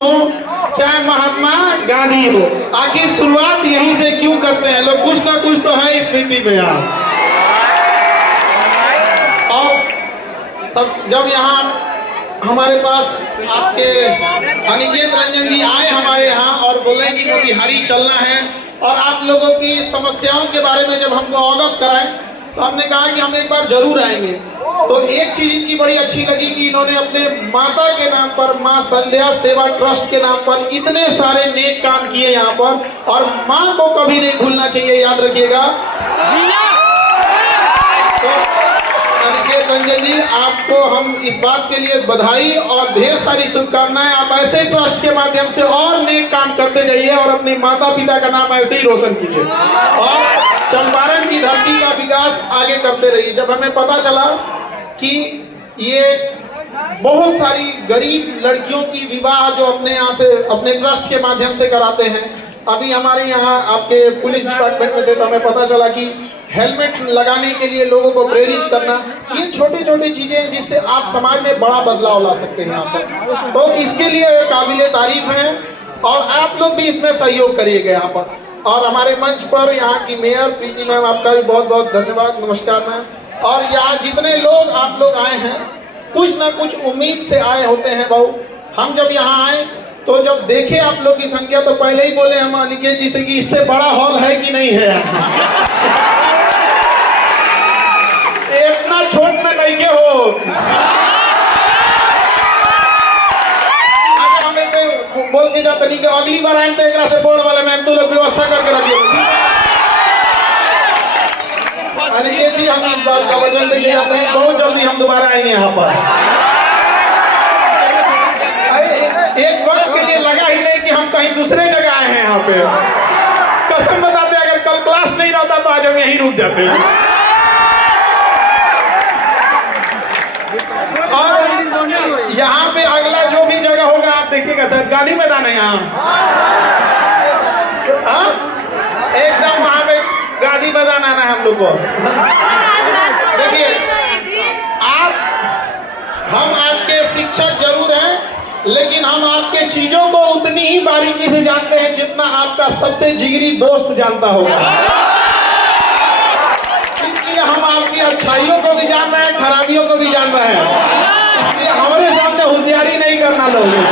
हो चाहे महात्मा गांधी हो, आखिर शुरुआत यहीं से क्यों करते हैं लोग? कुछ ना कुछ तो है इस मिट्टी में यार। और सब जब यहाँ हमारे पास आपके अनिकेत रंजन जी आए हमारे यहाँ और बोले कि मोतिहारी चलना है और आप लोगों की समस्याओं के बारे में जब हमको अवगत कराएं, तो हमने कहा कि हम एक बार जरूर आएंगे। तो एक चीज इनकी बड़ी अच्छी लगी कि इन्होंने अपने माता के नाम पर, मां संध्या सेवा ट्रस्ट के नाम पर इतने सारे नेक काम किए यहाँ पर, और मां को कभी नहीं भूलना चाहिए, याद रखिएगा। तो अनिकेत रंजन जी, आपको हम इस बात के लिए बधाई और ढेर सारी शुभकामनाएं। आप ऐसे ही ट्रस्ट के माध्यम से और नेक काम करते जाइए और अपने माता पिता का नाम ऐसे ही रोशन कीजिए और चंपारण की धरती का विकास आगे करते रहिए। जब हमें पता चला कि ये बहुत सारी गरीब लड़कियों की विवाह जो अपने यहाँ से, अपने ट्रस्ट के माध्यम से कराते हैं, अभी हमारे यहाँ आपके पुलिस डिपार्टमेंट में थे तो हमें पता चला कि हेलमेट लगाने के लिए लोगों को प्रेरित करना, ये छोटी छोटी चीजें हैं जिससे आप समाज में बड़ा बदलाव ला सकते हैं यहाँ पर। तो इसके लिए काबिले तारीफ है और आप लोग भी इसमें सहयोग करिएगा यहाँ पर। और हमारे मंच पर यहाँ की मेयर प्रीति मैम, आपका भी बहुत बहुत धन्यवाद, नमस्कार मैम। और यहाँ जितने लोग आप लोग आए हैं, कुछ ना कुछ उम्मीद से आए होते हैं बहू। हम जब यहाँ आए तो जब देखे आप लोग की संख्या तो पहले ही बोले हम अनिकेत जी से कि इससे बड़ा हॉल है कि नहीं है। इतना छोट में नहीं के हो। हमें बोल के जाते नहीं कि अगली बार आए तो एक से बोर्ड वाले मैम तो लोग व्यवस्था करके रखिए। अनिकेत जी, हम इस बात का वचन देके जाते हैं, बहुत जल्दी हम दोबारा आएंगे यहाँ पर। एक वक्त के लिए लगा ही नहीं कि हम कहीं दूसरे जगह आए हैं यहाँ पे। कसम बताते अगर कल क्लास नहीं रहता तो आज हम यहीं रुक जाते। और यहाँ पे अगला जो भी जगह होगा आप देखिएगा सर, गांधी मैदान है यहाँ, एकदम वहां पे गांधी मैदान आना है हम लोग को। देखिए हम आपके शिक्षक जरूर हैं, लेकिन हम आपके चीजों को उतनी ही बारीकी से जानते हैं जितना आपका सबसे जिगरी दोस्त जानता होगा। इसलिए हम आपकी अच्छाइयों को भी जान रहे हैं, खराबियों को भी जान रहे हैं। इसलिए हमारे सामने होशियारी नहीं करना लोगे।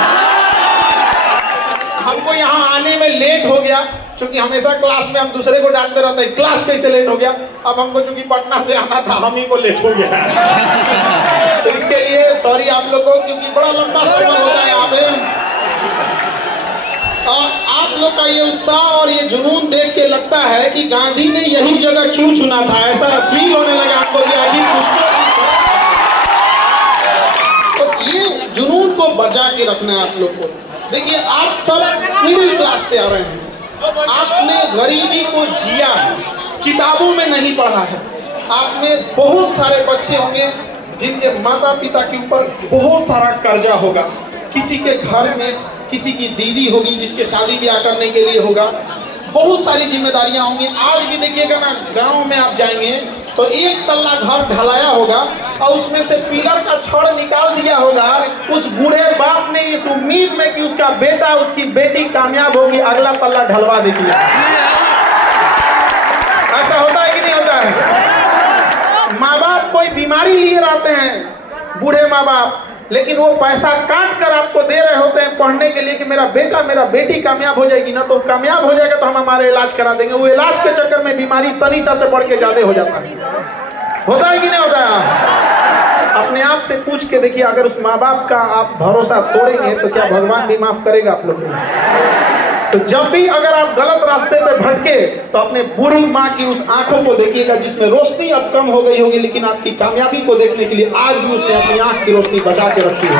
हमको यहाँ आने में लेट हो गया, क्योंकि हमेशा क्लास में हम दूसरे को डांटते रहते हैं, क्लास कैसे लेट हो गया। अब हमको चूंकि पटना से आना था, हम ही को लेट हो गया। तो इसके लिए सॉरी आप लोगों को, क्योंकि बड़ा लंबा सफर होता है यहाँ पे। और आप लोग का ये उत्साह और ये जुनून देख के लगता है कि गांधी ने यही जगह क्यों चुना था, ऐसा फील होने लगा आपको। तो ये जुनून को बचा के रखना है आप लोग को। देखिए आप सब मिडिल क्लास से आ रहे हैं, आपने गरीबी को जिया है, किताबों में नहीं पढ़ा है। आप में बहुत सारे बच्चे होंगे जिनके माता पिता के ऊपर बहुत सारा कर्जा होगा, किसी के घर में किसी की दीदी होगी जिसके शादी ब्याह करने के लिए होगा, बहुत सारी जिम्मेदारियां होंगी। आज भी देखिएगा ना, गांव में आप जाएंगे तो एक तल्ला घर ढलाया होगा और उसमें से पिलर का छड़ निकाल दिया होगा, उस बूढ़े बाप ने इस उम्मीद में कि उसका बेटा उसकी बेटी कामयाब होगी, अगला पल्ला ढलवा देती है। ऐसा होता है कि नहीं होता है? माँ बाप कोई बीमारी लिए रहते हैं, बूढ़े माँ बाप, लेकिन वो पैसा काट कर आपको दे रहे होते हैं पढ़ने के लिए कि मेरा बेटा मेरा बेटी कामयाब हो जाएगी ना, तो कामयाब हो जाएगा तो हम हमारे इलाज करा देंगे। वो इलाज के चक्कर में बीमारी तनीसा से बढ़ के ज्यादा हो जाता है। होता है कि नहीं होता है? अपने आप से पूछ के देखिए, अगर उस माँ बाप का आप भरोसा तोड़ेंगे तो क्या भगवान भी माफ करेगा आप लोग को? तो जब भी अगर आप गलत रास्ते पे भटके तो अपने बूढ़ी माँ की उस आंखों को देखिएगा जिसमें रोशनी अब कम हो गई होगी, लेकिन आपकी कामयाबी को देखने के लिए आज भी उसने अपनी आंख की रोशनी बचा के रखी है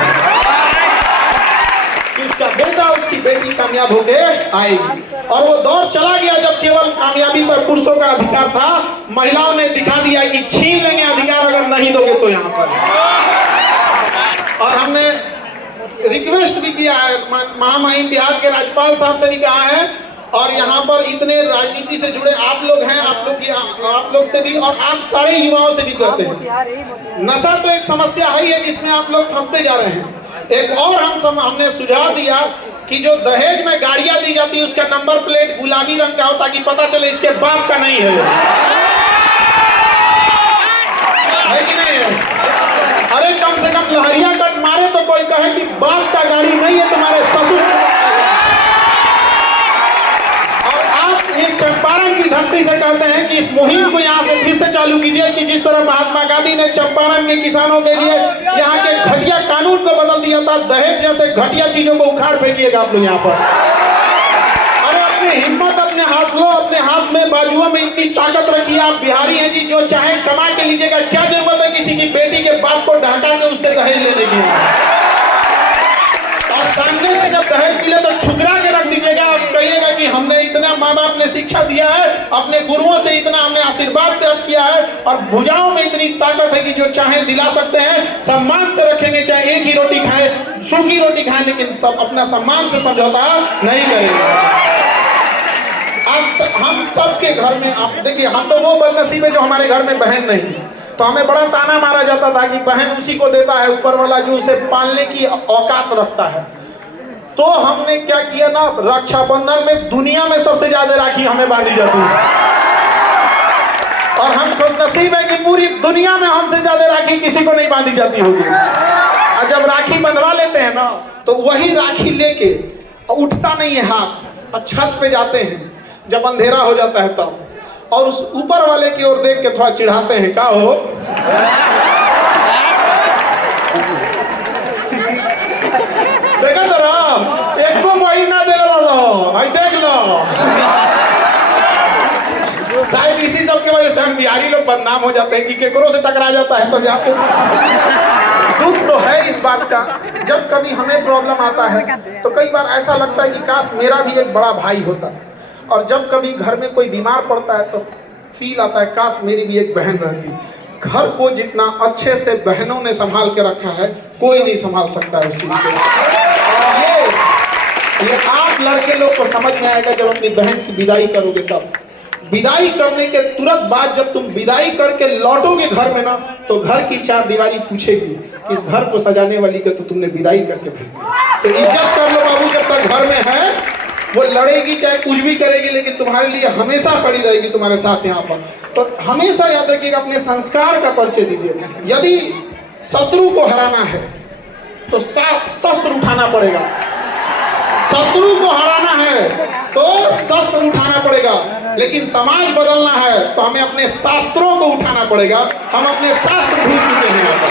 कि उसका बेटा उसकी बेटी कामयाब होके आएगी। और वो दौर चला गया जब केवल कामयाबी पर पुरुषों का अधिकार था, महिलाओं ने दिखा दिया कि छीन लेंगे अधिकार अगर नहीं दोगे तो यहाँ पर। और हमने रिक्वेस्ट भी किया है, महामहिम बिहार के राज्यपाल साहब से भी कहा है और यहाँ पर इतने राजनीति से जुड़े आप लोग हैं, आप लोग से भी और आप सारे युवाओं से भी कहते हैं, नशा तो एक समस्या है ही है जिसमें आप लोग फंसते जा रहे हैं। एक और हमने सुझाव दिया कि जो दहेज में गाड़ियां दी जाती है उसका नंबर प्लेट गुलाबी रंग का हो ताकि पता चले इसके बाप का नहीं है कि नहीं है। अरे कम से कम लहरिया कट मारे तो कोई कहे कि बाप का गाड़ी नहीं है, तुम्हारे ससुर। और आप इस चंपारण की धरती से कहते हैं कि इस मुहिम को यहाँ से फिर से चालू कीजिए कि जिस तरह महात्मा गांधी ने चंपारण के किसानों के लिए यहाँ के घटिया कानून को बदल दिया था, दहेज जैसे घटिया चीजों को उखाड़ फेंकिएगा आप लोग यहाँ पर। अरे अपनी हिम्मत अपने हाथ लो, अपने हाथ में बाजुओं में इतनी ताकत रखिए। आप बिहारी हैं जी, जो चाहे कमा के लीजिएगा। क्या जरूरत है किसी की बेटी के बाप को ढाका के उससे दहेज लेने की? और सामने से जब दहेज मिले तो ठुकरा के रख दीजिएगा। आप कहिएगा कि हमने इतना माँ बाप ने शिक्षा दिया है, अपने गुरुओं से इतना हमने आशीर्वाद प्राप्त किया है और भुजाओं में इतनी ताकत है कि जो चाहे दिला सकते हैं। सम्मान से रखेंगे, चाहे एक ही रोटी खाएं, सूखी रोटी खाएं, लेकिन सब अपना सम्मान से समझौता नहीं करेंगे। हम सबके घर में आप देखिए, हम तो वो बदनसीब है जो हमारे घर में बहन नहीं, तो हमें बड़ा ताना मारा जाता था कि बहन उसी को देता है ऊपर वाला जो उसे पालने की औकात रखता है। तो हमने क्या किया ना, रक्षाबंधन में दुनिया में सबसे ज्यादा राखी हमें बांधी जाती है और हम खुशनसीब है कि पूरी दुनिया में हमसे ज्यादा राखी किसी को नहीं बांधी जाती होगी। और जब राखी बंधवा लेते हैं ना तो वही राखी लेके उठता नहीं है हाथ और छत पे जाते हैं जब अंधेरा हो जाता है तब, और उस ऊपर वाले की ओर देख के थोड़ा चिढ़ाते हैं, का हो देखा जरा एक को महीना दे लो, भाई देख लो। शायद इसी सब की वजह से हम बिहारी लोग बदनाम हो जाते हैं कि केकरों से टकरा जाता है। तो जाते दुख तो है इस बात का, जब कभी हमें प्रॉब्लम आता है तो कई बार ऐसा लगता है कि काश मेरा भी एक बड़ा भाई होता, और जब कभी घर में कोई बीमार पड़ता है तो फील आता है काश मेरी भी एक बहन रहती। घर को जितना अच्छे से बहनों ने संभाल के रखा है कोई नहीं संभाल सकता है उस चीज को। ये आप लड़के लोग को समझ में आएगा जब अपनी बहन की विदाई करोगे तब। विदाई करने के तुरंत बाद जब तुम विदाई करके लौटोगे घर में ना, तो घर की चार दीवारी पूछेगी कि इस घर को सजाने वाली का तो तुमने विदाई करके भेज दिया। तो इज्जत कर लो बाबू, जब तक घर में है वो लड़ेगी चाहे कुछ भी करेगी, लेकिन तुम्हारे लिए हमेशा खड़ी रहेगी तुम्हारे साथ यहाँ पर। तो हमेशा याद रखिएगा, अपने संस्कार का परिचय दीजिए। यदि शत्रु को हराना है तो शस्त्र उठाना पड़ेगा, शत्रु को हराना है तो शस्त्र उठाना पड़ेगा, लेकिन समाज बदलना है तो हमें अपने शास्त्रों को उठाना पड़ेगा। हम अपने शास्त्र भूल चुके हैं यहाँ पर,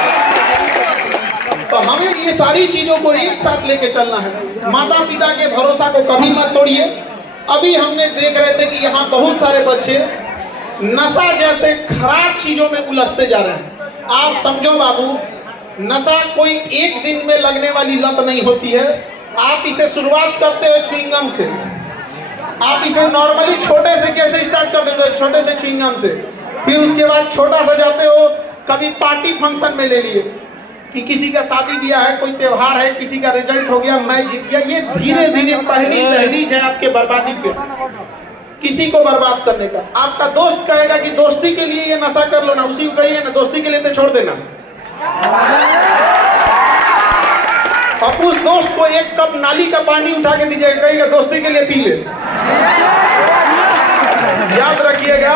तो हमें ये सारी चीजों को एक साथ लेके चलना है। माता पिता के भरोसा को कभी मत तोड़िए। अभी हमने देख रहे थे कि यहाँ बहुत सारे बच्चे नशा जैसे खराब चीजों में उलझते जा रहे हैं। आप समझो बाबू, नशा कोई एक दिन में लगने वाली लत नहीं होती है। आप इसे शुरुआत करते हो च्युइंगम से, आप इसे नॉर्मली छोटे से कैसे स्टार्ट कर देते हो, छोटे से च्युइंगम से, फिर उसके बाद छोटा सा जाते हो, कभी पार्टी फंक्शन में ले लिए कि किसी का शादी ब्याह है, कोई त्योहार है, किसी का रिजल्ट हो गया, मैं जीत गया। ये धीरे धीरे पहली दहलीज है आपके बर्बादी पे, किसी को बर्बाद करने का। आपका दोस्त कहेगा कि दोस्ती के लिए ये नशा कर लो ना, उसी को कहिए ना दोस्ती के लिए तो छोड़ देना। और उस दोस्त को एक कप नाली का पानी उठा के दीजिएगा, कहेगा दोस्ती के लिए पी ले। याद रखिएगा,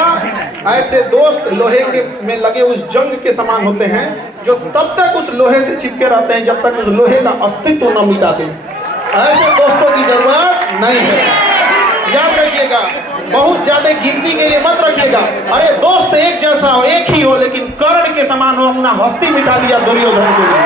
ऐसे दोस्त लोहे के में लगे उस जंग के समान होते हैं जो तब तक उस लोहे से चिपके रहते हैं जब तक उस लोहे का अस्तित्व न मिटा दें। ऐसे दोस्तों की जरूरत नहीं है, याद रखिएगा। बहुत ज्यादा गिनती के लिए मत रखिएगा। अरे दोस्त एक जैसा हो, एक ही हो, लेकिन कर्ण के समान हो, अपना हस्ती मिटा दिया दुर्योधन के लिए।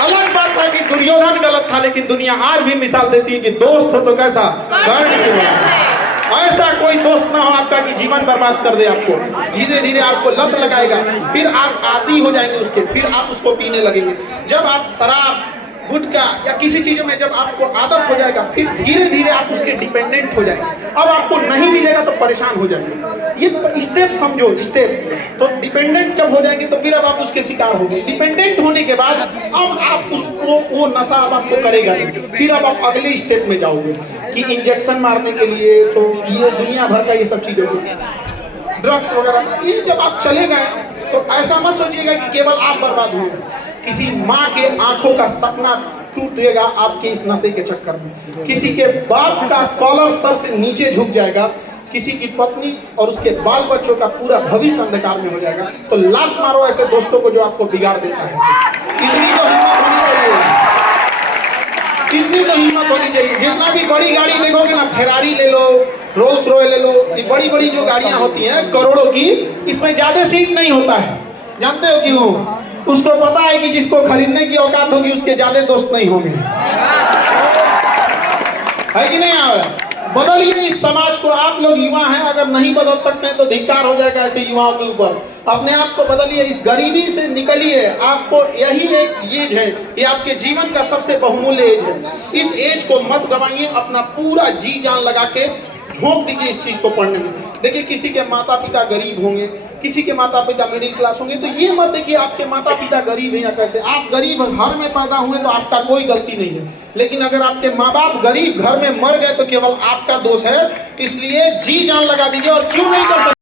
अलग बात था कि दुर्योधन गलत था, लेकिन दुनिया आज भी मिसाल देती है कि दोस्त हो तो कैसा, कर्ण के जैसा। ऐसा कोई दोस्त ना हो आपका कि जीवन बर्बाद कर दे आपको, धीरे धीरे आपको लत लगाएगा, फिर आप आदी हो जाएंगे उसके, फिर आप उसको पीने लगेंगे। जब आप शराब, गुटखा या किसी चीज में जब आपको आदत हो जाएगा, फिर धीरे धीरे आप उसके डिपेंडेंट हो जाएंगे। अब आपको नहीं मिलेगा तो परेशान हो जाएंगे। ये स्टेप समझो, स्टेप। तो डिपेंडेंट जब हो जाएंगे तो फिर अब आप उसके शिकार होंगे। डिपेंडेंट होने के बाद अब आप उसको वो नशा अब आपको करेगा नहीं, फिर अब आप अगले स्टेप में जाओगे। कि इंजेक्शन मारने के लिए, तो ये दुनिया भर का ये सब चीज़ होगी, ड्रग्स वगैरह। ये जब आप चले गए तो ऐसा मत सोचिएगा कि केवल आप बर्बाद हुए, किसी माँ के आंखों का सपना टूटेगा आपके इस नशे के चक्कर में, किसी के बाप का कॉलर सर से नीचे झुक जाएगा, किसी की पत्नी और उसके बाल बच्चों का पूरा भविष्य अंधकार में हो जाएगा। तो लात मारो ऐसे दोस्तों को जो आपको बिगाड़ देता है। इतनी तो हिम्मत होनी चाहिए, इतनी तो हिम्मत होनी चाहिए। जितना भी बड़ी गाड़ी देखोगे ना, फेरारी ले लो, रोल्स रॉय ले लो, ये बड़ी बड़ी जो गाड़ियां होती हैं करोड़ों की, इसमें ज्यादा सीट नहीं होता है। जानते हो क्यों? उसको पता है कि जिसको खरीदने की औकात होगी उसके ज्यादा दोस्त नहीं होंगे, है कि नहीं? बदलिए इस समाज को। आप लोग युवा हैं, अगर नहीं बदल सकते हैं तो धिक्कार हो जाएगा ऐसे युवाओं के ऊपर। अपने आप को बदलिए, इस गरीबी से निकलिए। आपको यही एक एज है, ये आपके जीवन का सबसे बहुमूल्य एज है। इस एज को मत गवाइए, अपना पूरा जी जान लगा के झोंक दीजिए इस चीज को पढ़ने में। देखिए, किसी के माता पिता गरीब होंगे, किसी के माता पिता मिडिल क्लास होंगे, तो ये मत देखिए आपके माता पिता गरीब हैं या कैसे। आप गरीब घर में पैदा हुए तो आपका कोई गलती नहीं है, लेकिन अगर आपके माँ बाप गरीब घर में मर गए तो केवल आपका दोष है। इसलिए जी जान लगा दीजिए। और क्यों नहीं कर सकते?